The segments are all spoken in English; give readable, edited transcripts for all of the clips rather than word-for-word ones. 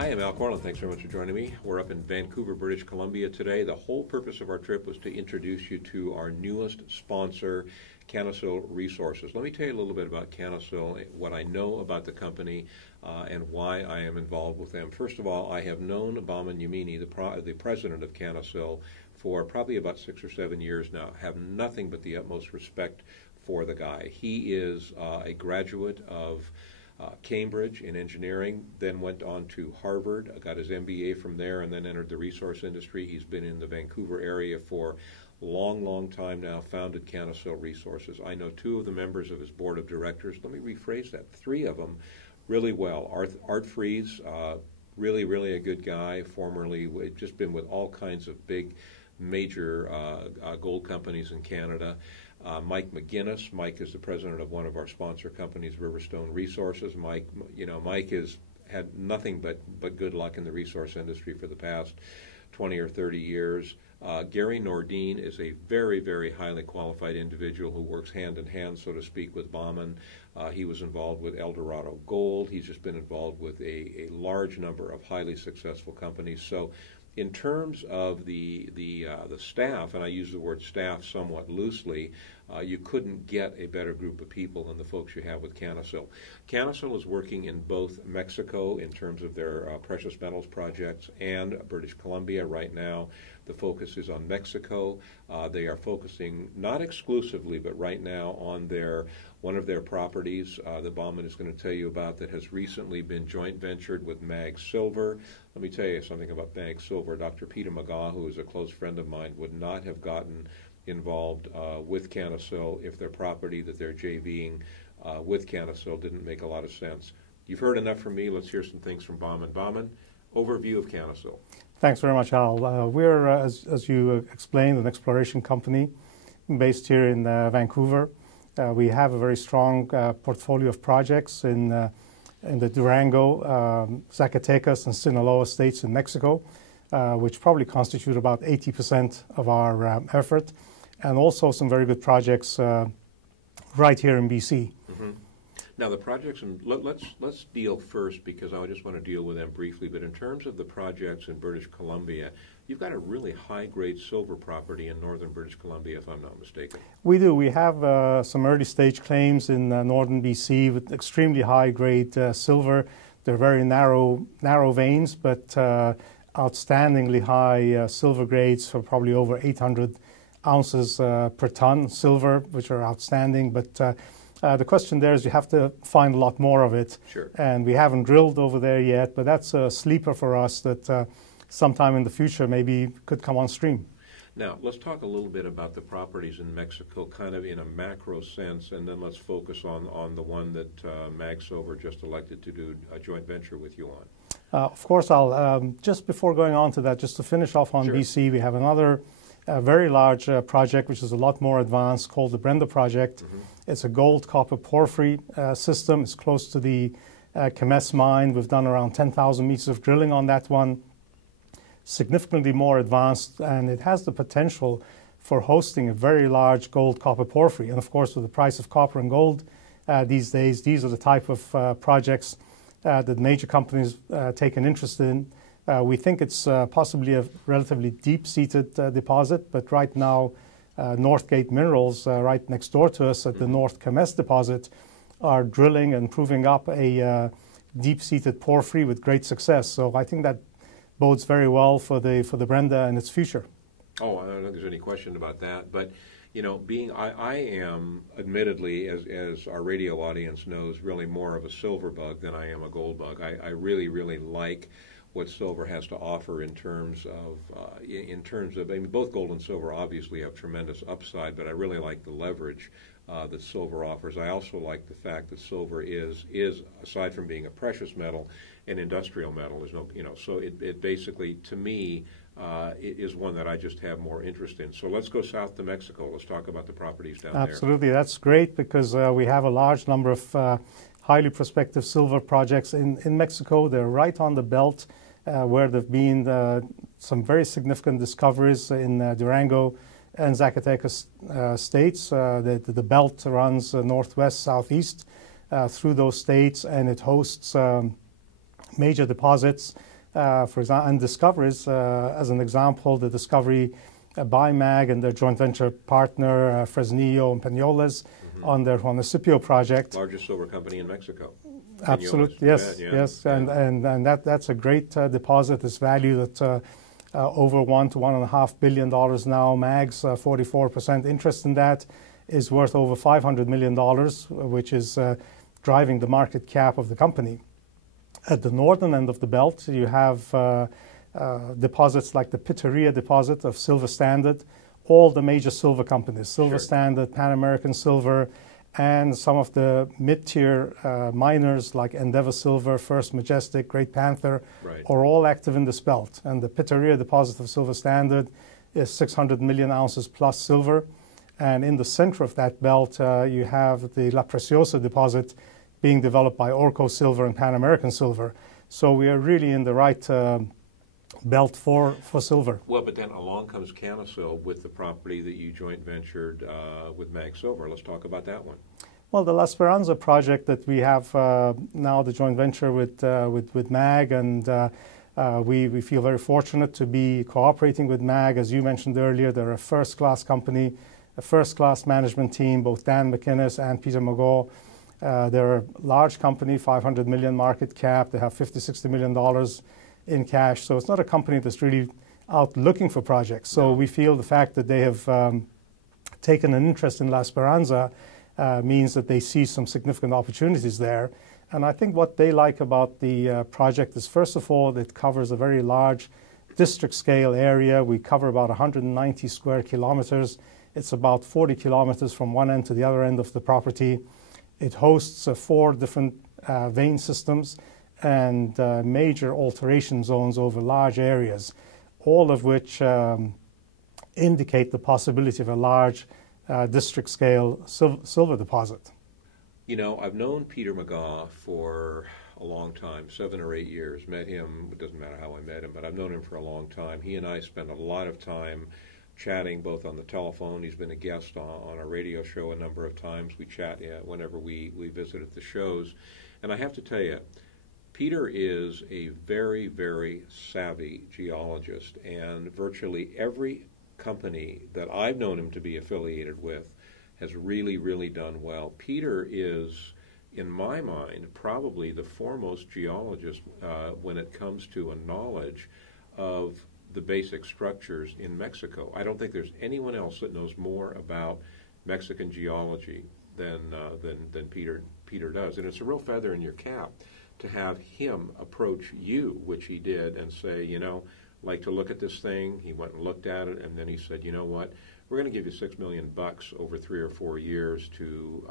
Hi, I'm Al Corlin. Thanks very much for joining me. We're up in Vancouver, British Columbia today. The whole purpose of our trip was to introduce you to our newest sponsor, Canasil Resources. Let me tell you a little bit about Canasil, what I know about the company, and why I am involved with them. First of all, I have known Bahman Yamini, the president of Canasil, for probably about 6 or 7 years now. Have nothing but the utmost respect for the guy. He is a graduate of Cambridge in engineering, then went on to Harvard, got his MBA from there, and then entered the resource industry. He's been in the Vancouver area for a long time now, founded Canasil Resources. I know 2 of the members of his board of directors. Let me rephrase that. 3 of them really well. Art Freeze, really a good guy, formerly just been with all kinds of big major gold companies in Canada. Mike McGinnis. Mike is the president of one of our sponsor companies, Riverstone Resources. Mike has had nothing but good luck in the resource industry for the past 20 or 30 years. Gary Nordine is a very highly qualified individual who works hand in hand, so to speak, with Bahman. He was involved with Eldorado Gold. He's just been involved with a large number of highly successful companies. So in terms of the staff, and I use the word staff somewhat loosely, you couldn't get a better group of people than the folks you have with Canasil. Canasil is working in both Mexico in terms of their precious metals projects and British Columbia. Right now, the focus is on Mexico. They are focusing not exclusively, but right now on one of their properties that Bahman is going to tell you about that has recently been joint ventured with Mag Silver. Let me tell you something about Mag Silver. Dr. Peter McGaw, who is a close friend of mine, would not have gotten involved with Canasil if their property that they're JVing with Canasil didn't make a lot of sense. You've heard enough from me. Let's hear some things from Bahman. Bahman, overview of Canasil. Thanks very much, Al. We're, as you explained, an exploration company based here in Vancouver. We have a very strong portfolio of projects in the Durango, Zacatecas, and Sinaloa states in Mexico, which probably constitute about 80% of our effort, and also some very good projects right here in BC. Mm-hmm. Now the projects, and let's deal first, because I just want to deal with them briefly, but in terms of the projects in British Columbia, you've got a really high-grade silver property in northern British Columbia, if I'm not mistaken. We do. We have some early-stage claims in northern BC with extremely high-grade silver. They're very narrow veins, but outstandingly high silver grades for probably over 800 ounces per ton silver, which are outstanding. But the question there is you have to find a lot more of it. Sure. And we haven't drilled over there yet, but that's a sleeper for us that sometime in the future maybe could come on stream. Now, let's talk a little bit about the properties in Mexico, kind of in a macro sense, and then let's focus on the one that Mag Silver just elected to do a joint venture with you on. Of course, I'll just before going on to that, just to finish off on Sure. BC, we have another very large project, which is a lot more advanced, called the Brenda Project. Mm-hmm. It's a gold-copper porphyry system. It's close to the Cames mine. We've done around 10,000 meters of drilling on that one. Significantly more advanced, and it has the potential for hosting a very large gold-copper porphyry. And of course, with the price of copper and gold these days, these are the type of projects that major companies take an interest in. We think it's possibly a relatively deep-seated deposit, but right now Northgate Minerals, right next door to us at the North Cames deposit, are drilling and proving up a deep-seated porphyry with great success. So I think that bodes very well for the Brenda and its future. Oh, I don't think there's any question about that. But you know, I am admittedly, as our radio audience knows, really more of a silver bug than I am a gold bug. I really like what silver has to offer in terms of I mean, both gold and silver obviously have tremendous upside, but I really like the leverage that silver offers. I also like the fact that silver is aside from being a precious metal, an industrial metal. There's no, so it basically, to me, it is one that I just have more interest in. So let's go south to Mexico. Let's talk about the properties down there. Absolutely, that's great, because we have a large number of highly prospective silver projects in Mexico. They're right on the belt where there have been some very significant discoveries in Durango and Zacatecas states. The belt runs northwest, southeast through those states, and it hosts major deposits for example, and discoveries, as an example, the discovery by MAG and their joint venture partner, Fresnillo and Peñoles, on their Juanicipio project. Largest silver company in Mexico. Absolutely, yes, yes. And that's a great deposit. It's valued at over $1 to $1.5 billion now. MAG's 44% interest in that is worth over $500 million, which is driving the market cap of the company. At the northern end of the belt, you have deposits like the Piteria deposit of Silver Standard, all the major silver companies, Silver Standard, Pan American Silver, and some of the mid-tier miners like Endeavor Silver, First Majestic, Great Panther, are all active in this belt. And the Piteria deposit of Silver Standard is 600 million ounces plus silver. And in the center of that belt, you have the La Preciosa deposit being developed by Orco Silver and Pan American Silver. So we are really in the right belt for silver. Well, but then along comes Canasil with the property that you joint ventured with MAG Silver. Let's talk about that one. Well, the Lasparanza project that we have now, the joint venture with MAG, and we feel very fortunate to be cooperating with MAG. As you mentioned earlier, they're a first-class company, a first-class management team, both Dan McInnes and Peter McGaw. They're a large company, 500 million market cap. They have $50–60 million in cash. So it's not a company that's really out looking for projects. So we feel the fact that they have taken an interest in Lasparanza means that they see some significant opportunities there. And I think what they like about the project is, first of all, it covers a very large district scale area. We cover about 190 square kilometers. It's about 40 kilometers from one end to the other end of the property. It hosts 4 different vein systems and major alteration zones over large areas, all of which indicate the possibility of a large district-scale silver deposit. You know, I've known Peter McGaw for a long time, 7 or 8 years. Met him, it doesn't matter how I met him, but I've known him for a long time. He and I spent a lot of time chatting both on the telephone. He's been a guest on a radio show a number of times. We chat whenever we visit at the shows. And I have to tell you, Peter is a very, very savvy geologist, and virtually every company that I've known him to be affiliated with has really, really done well. Peter is, in my mind, probably the foremost geologist when it comes to a knowledge of the basic structures in Mexico. I don't think there's anyone else that knows more about Mexican geology than Peter does. And it's a real feather in your cap to have him approach you, which he did, and say, you know, like to look at this thing. He went and looked at it, and then he said, you know what, we're going to give you $6 million over 3 or 4 years to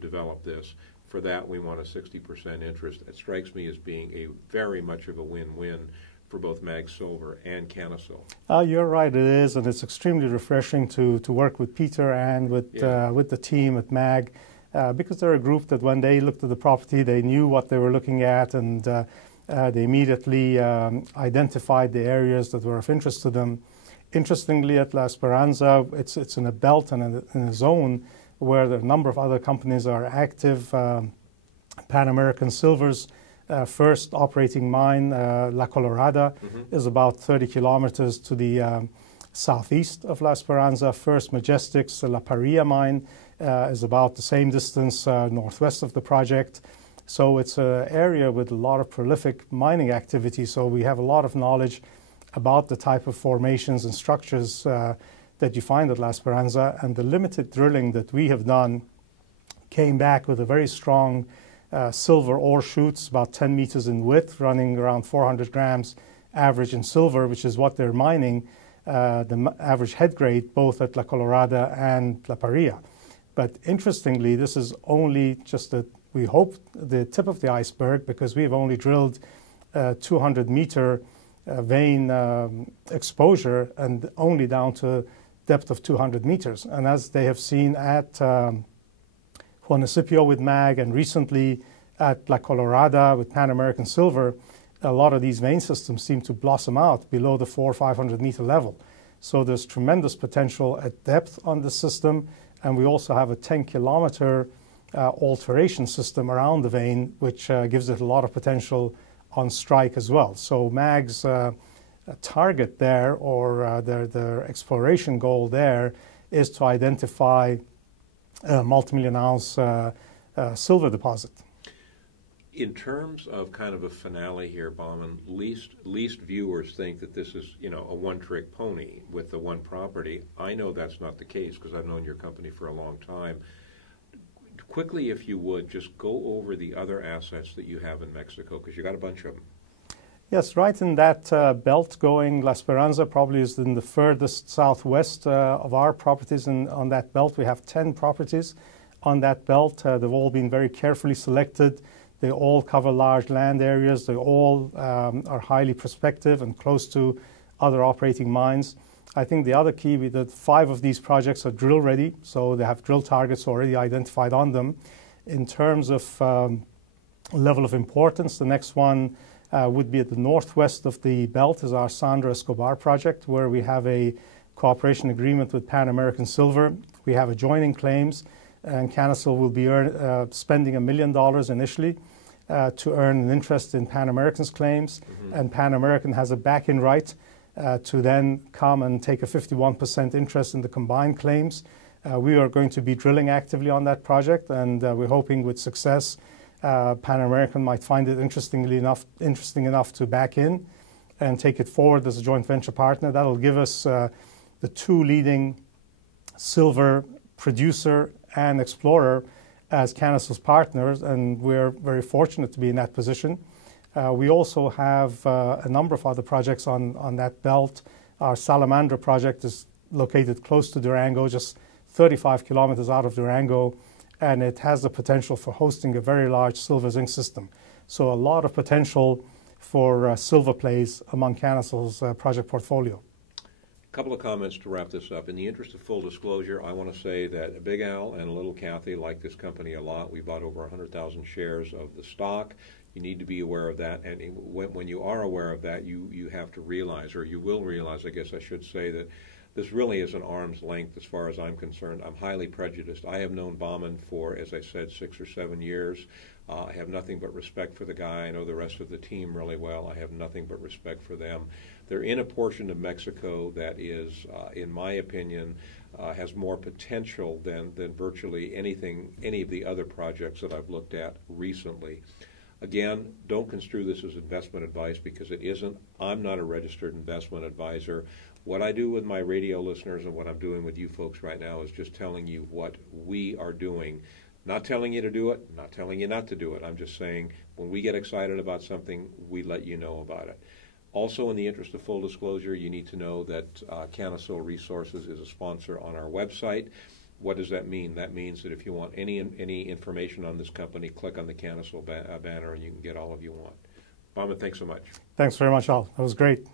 develop this. For that, we want a 60% interest. It strikes me as being a very much of a win-win for both MAG Silver and Canasil. You're right, it is, and it's extremely refreshing to work with Peter and with the team at MAG, because they're a group that when they looked at the property, they knew what they were looking at, and they immediately identified the areas that were of interest to them. Interestingly, at Lasparanza, it's in a belt and in a zone where a number of other companies are active. Pan American Silver's first operating mine, La Colorada, is about 30 kilometers to the southeast of Lasparanza. First Majestic's La Paria mine is about the same distance northwest of the project. So it's an area with a lot of prolific mining activity. So we have a lot of knowledge about the type of formations and structures that you find at Lasparanza. And the limited drilling that we have done came back with a very strong silver ore shoots, about 10 meters in width, running around 400 grams average in silver, which is what they're mining, the average head grade, both at La Colorada and La Paria. But interestingly, this is only just, we hope, the tip of the iceberg, because we've only drilled 200-meter vein exposure and only down to depth of 200 meters. And as they have seen at Juanicipio with MAG and recently at La Colorada with Pan American Silver, a lot of these vein systems seem to blossom out below the 400 or 500 meter level. So there's tremendous potential at depth on the system, and we also have a 10-kilometer alteration system around the vein, which gives it a lot of potential on strike as well. So MAG's target there, or their exploration goal there, is to identify a multi-million ounce silver deposit. In terms of kind of a finale here, Bahman, least viewers think that this is, you know, a one-trick pony with the one property. I know that's not the case because I've known your company for a long time. Quickly, if you would, just go over the other assets that you have in Mexico, because you got a bunch of them. Yes, right in that belt going, Lasparanza probably is in the furthest southwest of our properties on that belt. We have 10 properties on that belt. They've all been very carefully selected. They all cover large land areas. They all are highly prospective and close to other operating mines. I think the other key is that 5 of these projects are drill ready, so they have drill targets already identified on them. In terms of level of importance, the next one would be at the northwest of the belt is our Sandra Escobar project, where we have a cooperation agreement with Pan American Silver. We have adjoining claims, and Canasil will be spending $1 million initially to earn an interest in Pan American's claims, and Pan American has a back-in right to then come and take a 51% interest in the combined claims. We are going to be drilling actively on that project, and we're hoping with success Pan American might find it interesting enough to back in and take it forward as a joint venture partner. That'll give us the 2 leading silver producer and explorer as Canasil's partners, and we're very fortunate to be in that position. We also have a number of other projects on that belt. Our Salamandra project is located close to Durango, just 35 kilometers out of Durango, and it has the potential for hosting a very large silver zinc system. So a lot of potential for silver plays among Canasil's project portfolio. A couple of comments to wrap this up. In the interest of full disclosure, I want to say that Big Al and Little Kathy like this company a lot. We bought over 100,000 shares of the stock. You need to be aware of that, and when you are aware of that, you have to realize, or you will realize, I guess I should say, that this really is an arm's length as far as I'm concerned. I'm highly prejudiced. I have known Bahman for, as I said, 6 or 7 years. I have nothing but respect for the guy. I know the rest of the team really well. I have nothing but respect for them. They're in a portion of Mexico that is, in my opinion, has more potential than virtually any of the other projects that I've looked at recently. Again, don't construe this as investment advice, because it isn't. I'm not a registered investment advisor. What I do with my radio listeners and what I'm doing with you folks right now is just telling you what we are doing. Not telling you to do it, not telling you not to do it. I'm just saying when we get excited about something, we let you know about it. Also, in the interest of full disclosure, you need to know that Canasil Resources is a sponsor on our website. What does that mean? That means that if you want any information on this company, click on the Canasil banner and you can get all of you want. Bahman, thanks so much. Thanks very much, Al. That was great.